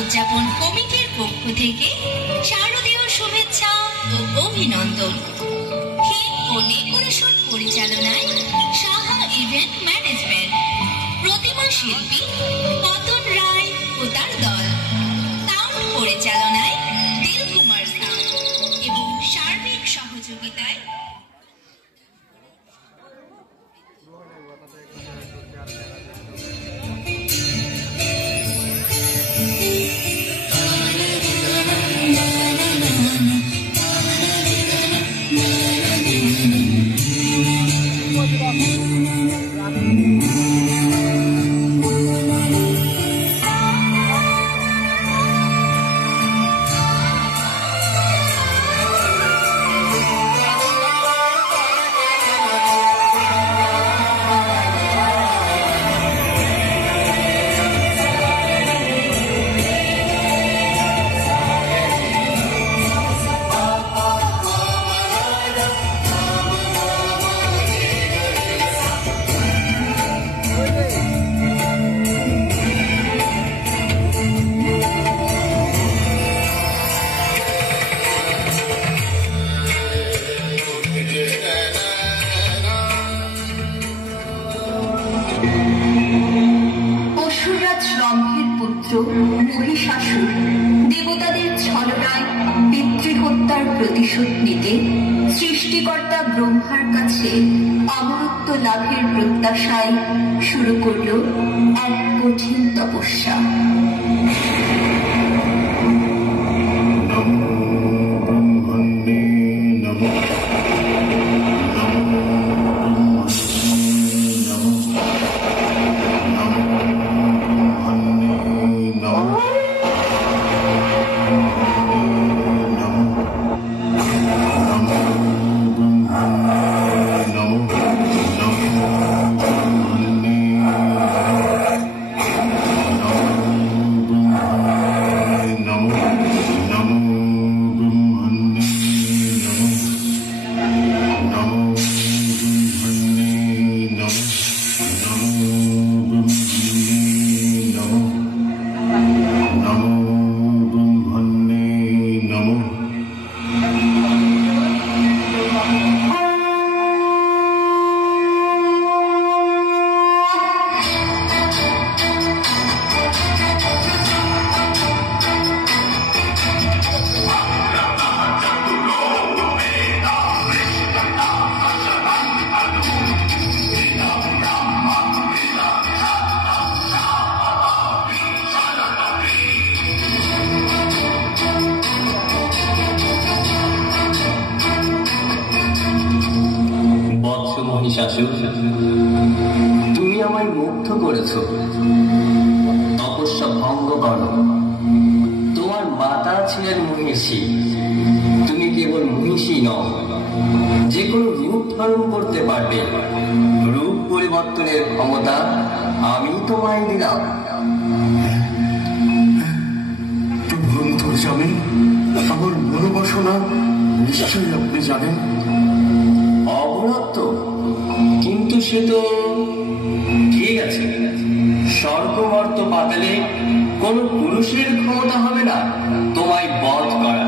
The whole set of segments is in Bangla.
উদযাপন কমিটির পক্ষ থেকে শারদীয় শুভেচ্ছা ও অভিনন্দন। থিম ও ডেকোরেশন পরিচালনায় সাহা ইভেন্ট ম্যানেজমেন্ট, প্রতিমা শিল্পী পতন রায় ও তার দল, সাউন্ড পরিচালনায় দিল কুমার সাউ এবং সার্বিক সহযোগিতায় মহিষাসুর দেবতাদের ছলনায় পিতৃহত্যার প্রতিশোধ নিতে সৃষ্টিকর্তা ব্রহ্মার কাছে অমরত্ব লাভের প্রত্যাশায় শুরু করল এক কঠিন তপস্যা। তুমি আমায় মুগ্ধ করেছ, তপস্যা ভঙ্গ করো। তোমার মাতা ছিলেন মহিষী, তুমি কেবল মহিষী নও, যে কোনো রূপ ধারণ করতে পারবে। রূপ পরিবর্তনের ক্ষমতা আমি তোমায় দিলাম। স্বামী, আমার মনোবাসনা নিশ্চয়ই আপনি জানেন। অবরত, কিন্তু সে তো ঠিক আছে। স্বর্গমর্ত পাতালে কোন পুরুষের ক্ষমতা হবে না তোমায় বধ করা।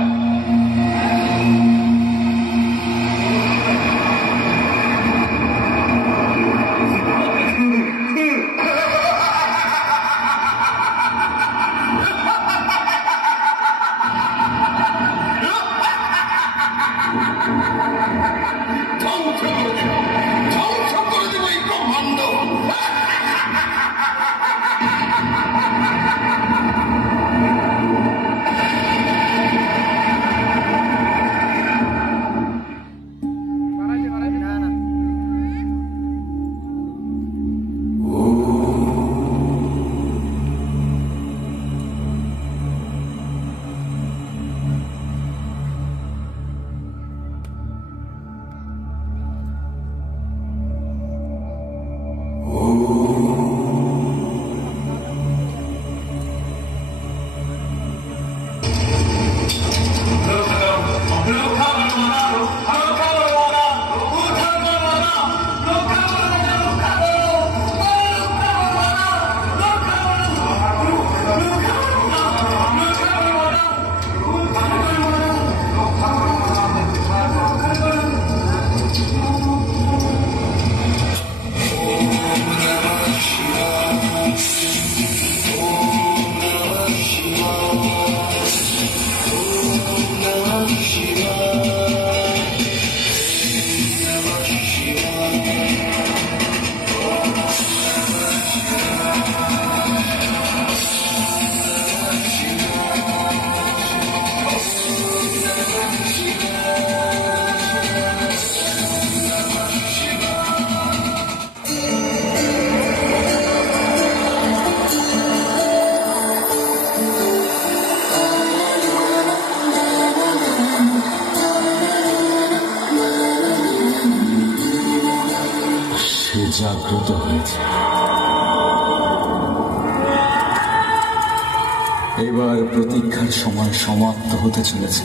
এবার প্রতীক্ষার সময় সমাপ্ত হতে চলেছে।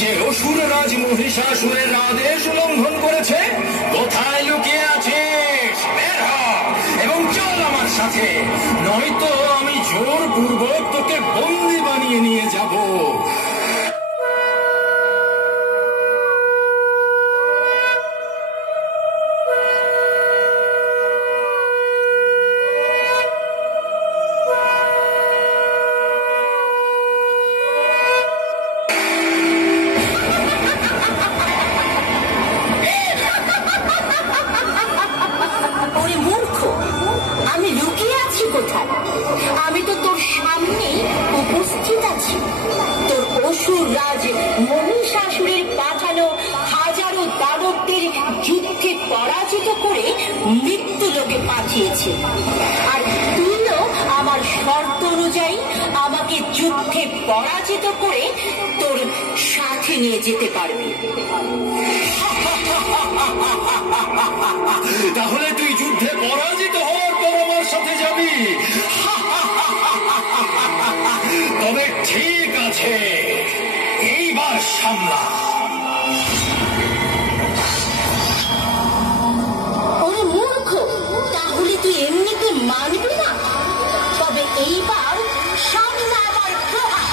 যে অসুর রাজ মহিষাসুরের আদেশ উল্লঙ্ঘন করেছে, কোথায় লুকিয়ে আছিস? বের হ এবং চল আমার সাথে, নয়তো আমি জোরপূর্বক তোকে বন্দী বানিয়ে নিয়ে যাব। আমি তো তোর সামনেই উপস্থিত আছি। তোর অসুর রাজ মহিষাসুরের পাঠানো হাজারো দানবদের যুদ্ধে পরাজিত করে মৃত্যু লোকে পাঠিয়েছে, আর তুইও আমার শর্ত অনুযায়ী আমাকে যুদ্ধে পরাজিত করে তোর সাথে নিয়ে যেতে পারবি। তাহলে তুই যুদ্ধে পরাজিত হওয়ার পর আমার সাথে যাবি? তবে ঠিক আছে, এইবার সামলা। ওরে মূর্খ, তাহলে তুই এমনিতে মানবি না? তবে এইবার সামলা আমার প্রহার।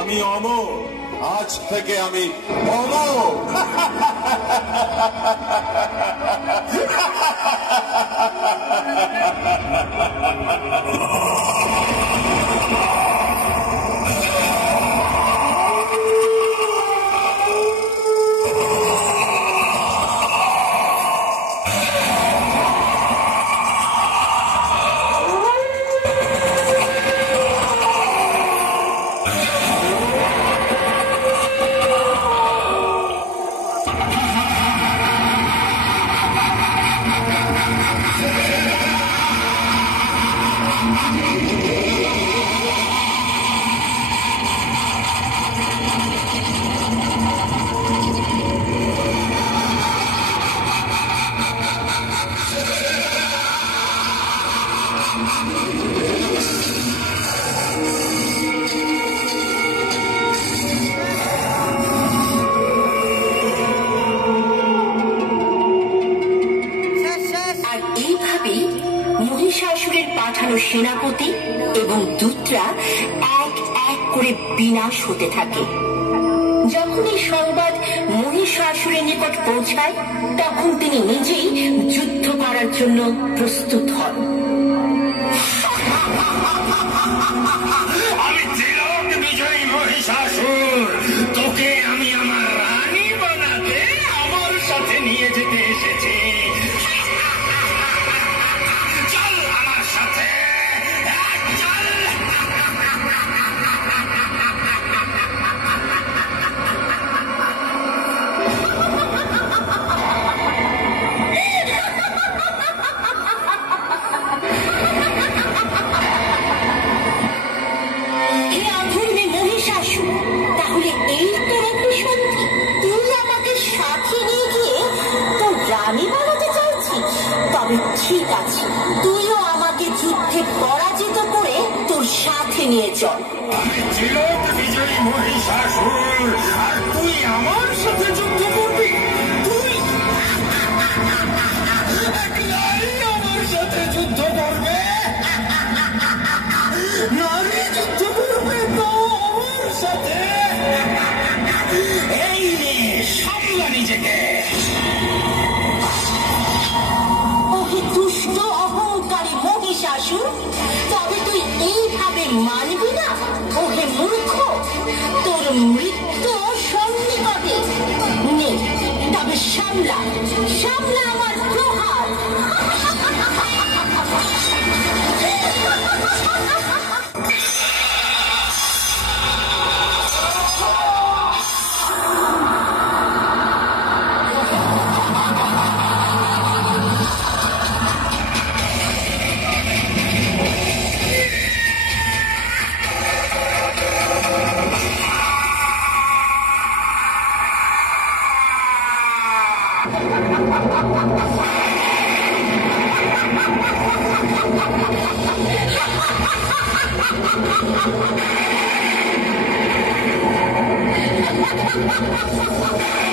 আমি অমর, আজ থেকে আমি অমর। মহিষাসুরের পাঠানো সেনাপতি এবং দূতরা এক এক করে বিনাশ হতে থাকে। যখন এই সংবাদ মহিষাসুরের নিকট পৌঁছায়, তখন তিনি নিজেই যুদ্ধ করার জন্য প্রস্তুত হন। আমি তিলক বিজয়ী মহিষাসুর, তোকে আমি আমার রানী বানাতে আমার সাথে নিয়ে যেতে এসেছি। চল আমার সাথে, চল। নিয়ে চল। আমি চিরক বিজয়ী মহিষাসুর, আর তুই আমার সাথে যুদ্ধ করবি? তুই এক নারী আমার সাথে যুদ্ধ করবে? নারী যুদ্ধ করবে তো আমার সাথে? এই নে, সামলা নিজেকে। ওহে দুষ্ট অহংকারী মহিষাসুর, তবে তুই এইভাবে মানবি না? ওহে মূর্খ, তোর মৃত্যু সন্নিকটে। নে, তবে সামলা সামলা আমার প্রহার। Ha ha ha ha ha!